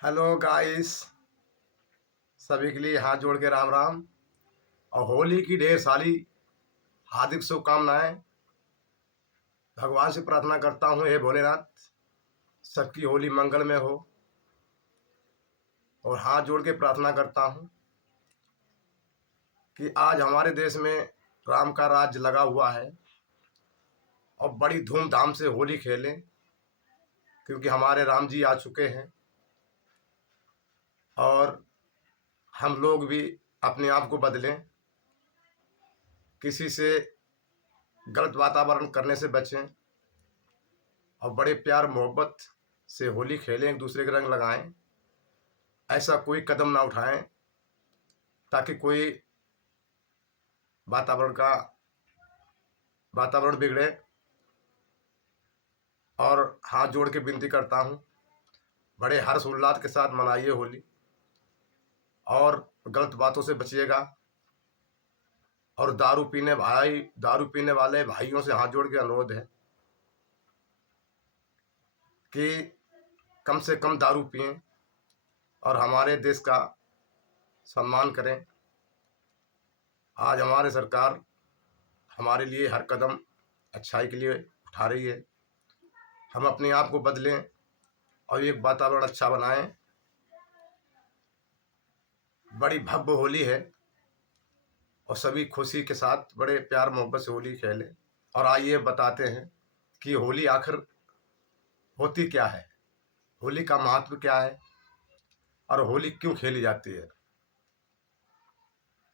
Hello guys. सभी के लिए हाथ जोड़ के राम राम। और होली की ढेर सारी हार्दिक शुभकामनाएं। भगवान से प्रार्थना करता हूँ, हे भोलेनाथ, सबकी होली मंगल में हो। और हाथ जोड़ के प्रार्थना करता हूँ कि आज हमारे देश में राम का राज्य लगा हुआ है और बड़ी धूमधाम से होली खेलें, क्योंकि हमारे राम जी आ चुके हैं। और हम लोग भी अपने आप को बदलें, किसी से गलत वातावरण करने से बचें और बड़े प्यार मोहब्बत से होली खेलें, एक दूसरे के रंग लगाएं। ऐसा कोई कदम ना उठाएं ताकि कोई वातावरण बिगड़े। और हाथ जोड़ के विनती करता हूँ, बड़े हर्ष उल्लास के साथ मनाइए होली और गलत बातों से बचिएगा। और दारू पीने वाले भाइयों से हाथ जोड़ के अनुरोध है कि कम से कम दारू पिएं और हमारे देश का सम्मान करें। आज हमारी सरकार हमारे लिए हर कदम अच्छाई के लिए उठा रही है। हम अपने आप को बदलें और एक वातावरण अच्छा बनाएं। बड़ी भव्य होली है और सभी खुशी के साथ बड़े प्यार मोहब्बत से होली खेलें। और आइए बताते हैं कि होली आखिर होती क्या है, होली का महत्व क्या है और होली क्यों खेली जाती है।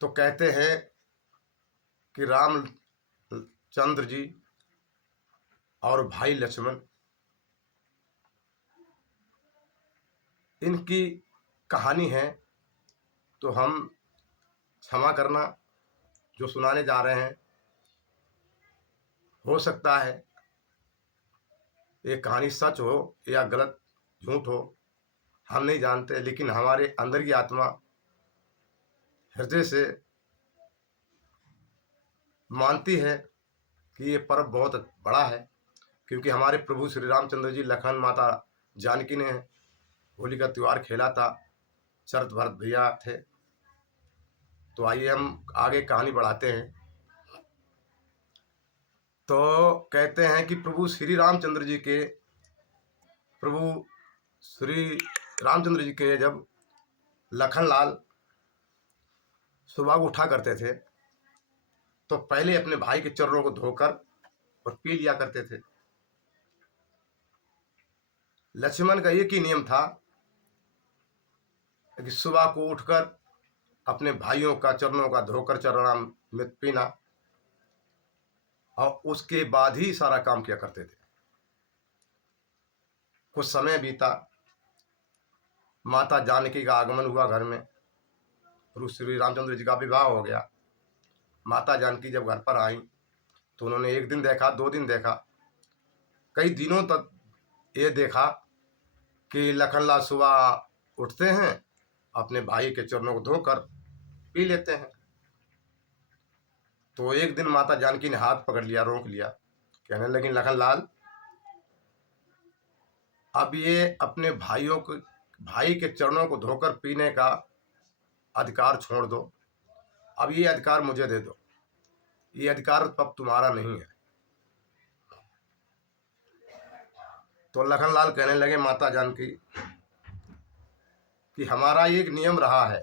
तो कहते हैं कि रामचंद्र जी और भाई लक्ष्मण, इनकी कहानी है। तो हम क्षमा करना, जो सुनाने जा रहे हैं हो सकता है ये कहानी सच हो या गलत झूठ हो, हम नहीं जानते, लेकिन हमारे अंदर की आत्मा हृदय से मानती है कि ये पर्व बहुत बड़ा है। क्योंकि हमारे प्रभु श्री रामचंद्र जी लखन माता जानकी ने होली का त्यौहार खेला था, शरत भरत भैया थे। तो आइए हम आगे कहानी बढ़ाते हैं। तो कहते हैं कि प्रभु श्री रामचंद्र जी के जब लखनलाल सुबह उठा करते थे तो पहले अपने भाई के चरणों को धोकर और पी लिया करते थे। लक्ष्मण का एक ही नियम था कि सुबह को उठकर अपने भाइयों का चरणों का धोकर चरणामृत पीना और उसके बाद ही सारा काम किया करते थे। कुछ समय बीता, माता जानकी का आगमन हुआ घर में, प्रभु श्री रामचंद्र जी का विवाह हो गया। माता जानकी जब घर पर आई तो उन्होंने एक दिन देखा, 2 दिन देखा, कई दिनों तक ये देखा कि लखनलाल सुबह उठते हैं, अपने भाई के चरणों को धोकर पी लेते हैं। तो एक दिन माता जानकी ने हाथ पकड़ लिया, रोक लिया, कहने लगी, लखनलाल, अब ये अपने भाई के चरणों को धोकर पीने का अधिकार छोड़ दो, अब ये अधिकार मुझे दे दो, ये अधिकार अब तुम्हारा नहीं है। तो लखनलाल कहने लगे, माता जानकी, कि हमारा एक नियम रहा है,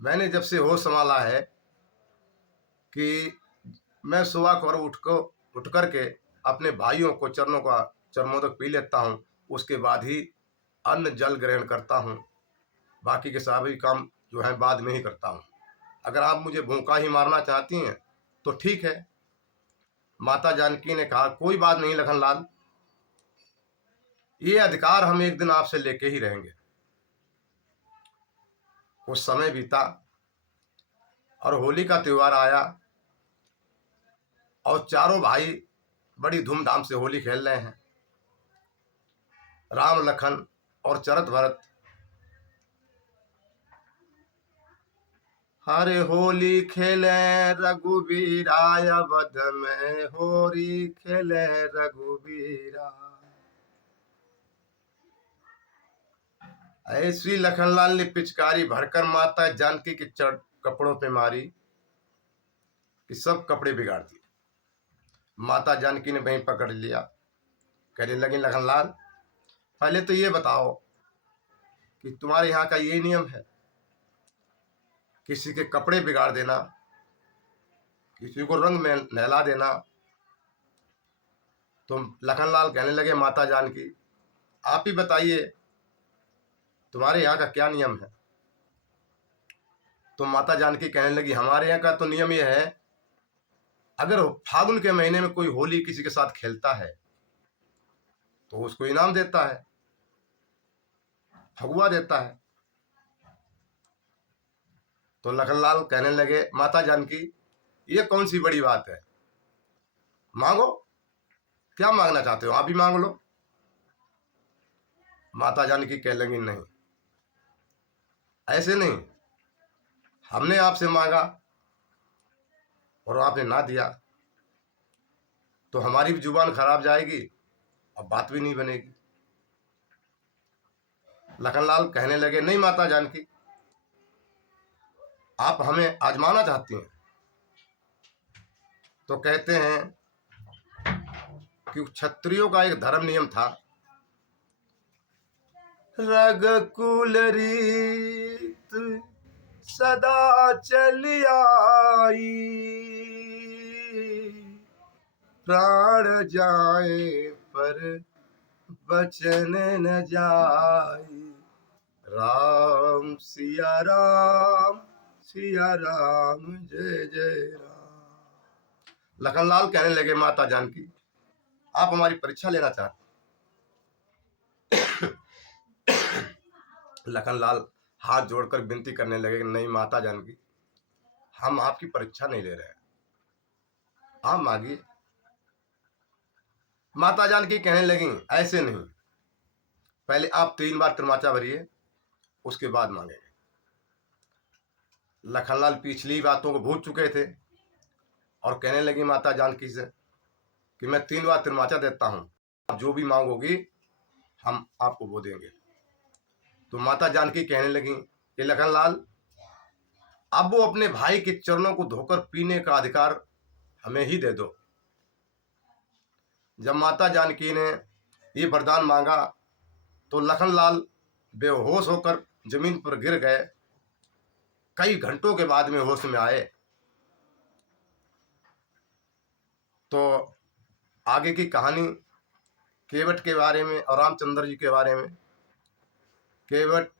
मैंने जब से होश संभाला है कि मैं सुबह को उठ करके अपने भाइयों को चरणों तक पी लेता हूँ, उसके बाद ही अन्न जल ग्रहण करता हूँ, बाकी के सभी काम जो है बाद में ही करता हूँ। अगर आप मुझे भूखा ही मारना चाहती हैं तो ठीक है। माता जानकी ने कहा, कोई बात नहीं लखनलाल, ये अधिकार हम एक दिन आपसे लेके ही रहेंगे। कुछ समय बीता और होली का त्योहार आया और चारों भाई बड़ी धूमधाम से होली खेल रहे हैं। राम लखन और चरत भरत, हरे होली खेले रघुवीरा, अवध में होली खेले रघुवीरा। ऐसी लखनलाल ने पिचकारी भरकर माता जानकी के कपड़ों पे मारी कि सब कपड़े बिगाड़ दिए। माता जानकी ने वहीं पकड़ लिया। कहने लगी, लखनलाल पहले तो ये बताओ कि तुम्हारे यहाँ का ये नियम है किसी के कपड़े बिगाड़ देना, किसी को रंग में नहला देना? तो लखनलाल कहने लगे, माता जानकी आप ही बताइए तुम्हारे यहाँ का क्या नियम है? तो माता जानकी कहने लगी, हमारे यहाँ का तो नियम यह है, अगर फागुन के महीने में कोई होली किसी के साथ खेलता है तो उसको इनाम देता है, फगुआ देता है। तो लखनलाल कहने लगे, माता जानकी ये कौन सी बड़ी बात है, मांगो, क्या मांगना चाहते हो आप ही मांग लो। माता जानकी कह लगी, नहीं ऐसे नहीं, हमने आपसे मांगा और आपने ना दिया तो हमारी भी जुबान खराब जाएगी और बात भी नहीं बनेगी। लखनलाल कहने लगे, नहीं माता जानकी आप हमें आजमाना चाहती हैं? तो कहते हैं कि क्षत्रियों का एक धर्म नियम था, रघुकुल रीत सदा चली आई, प्राण जाए पर बचन न जाए, राम सिया राम जय जय राम। लखनलाल कहने लगे, माता जानकी आप हमारी परीक्षा लेना चाहते? लखनलाल हाथ जोड़कर विनती करने लगे, नहीं माता जानकी हम आपकी परीक्षा नहीं ले रहे हैं, आप मांगिए। माता जानकी कहने लगी, ऐसे नहीं, पहले आप 3 बार तिरमाचा भरिए उसके बाद मांगेंगे। लखनलाल पिछली बातों को भूल चुके थे और कहने लगी माता जानकी से कि मैं 3 बार तिरमाचा देता हूं, आप जो भी मांगोगी हम आपको वो देंगे। तो माता जानकी कहने लगी कि लखनलाल अब वो अपने भाई के चरणों को धोकर पीने का अधिकार हमें ही दे दो। जब माता जानकी ने ये वरदान मांगा तो लखनलाल बेहोश होकर जमीन पर गिर गए। कई घंटों के बाद में होश में आए तो आगे की कहानी केवट के बारे में और रामचंद्र जी के बारे में, केवट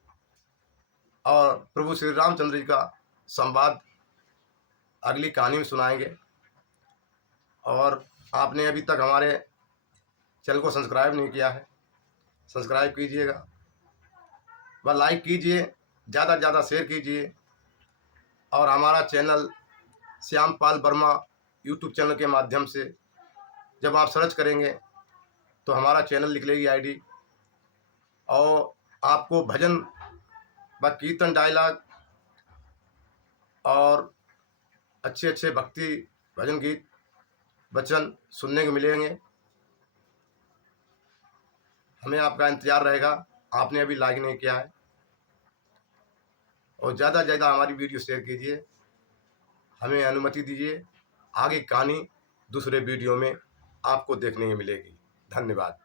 और प्रभु श्री रामचंद्र जी का संवाद अगली कहानी में सुनाएंगे। और आपने अभी तक हमारे चैनल को सब्सक्राइब नहीं किया है, सब्सक्राइब कीजिएगा, व लाइक कीजिए, ज़्यादा से ज़्यादा शेयर कीजिए। और हमारा channel Shyampal Verma YouTube channel के माध्यम से जब आप सर्च करेंगे तो हमारा चैनल निकलेगी आईडी, और आपको भजन व कीर्तन डायलॉग और अच्छे अच्छे भक्ति भजन गीत वचन सुनने को मिलेंगे। हमें आपका इंतज़ार रहेगा। आपने अभी लाइक नहीं किया है, और ज़्यादा से ज़्यादा हमारी वीडियो शेयर कीजिए, हमें अनुमति दीजिए, आगे कहानी दूसरे वीडियो में आपको देखने को मिलेगी। धन्यवाद।